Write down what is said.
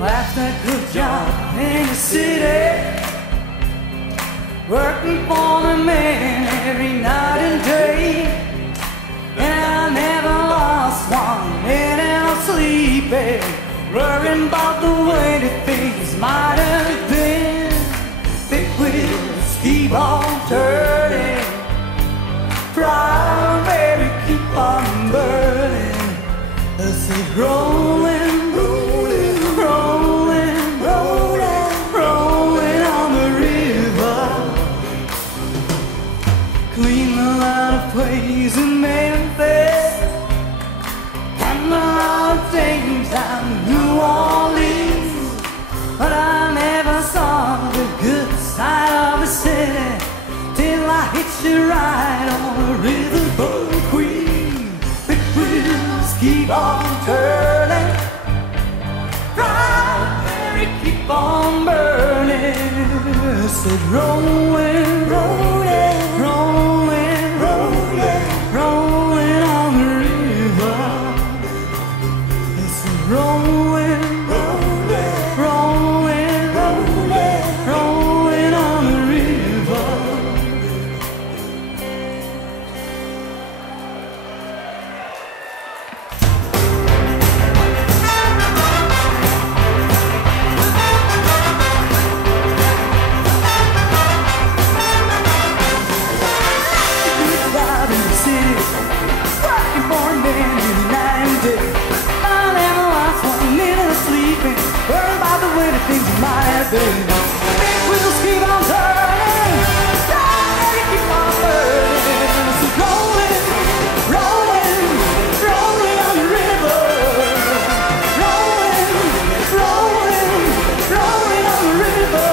Left a good job in the city, working for the man every night and day. And I never lost 1 minute of sleeping, worrying about the way that things might have been. Big wheels keep on turning, proud baby keep on burning. As it rolling, rolling on the river. Clean a lot of plays in Memphis, and a lot of things down New Orleans. But I never saw the good side of the city till I hitched a ride on the riverboat queen. Big wheels keep on turning, right, keep on burning. Said rolling, rolling, rolling, rolling, rolling on the river. Said rolling, rolling, rolling, rolling, rolling on the river. Things might have been. Big wheels keep on turning, right, keep on burning. So rolling, rolling, rolling on the river. Rolling, rolling, rolling on the river.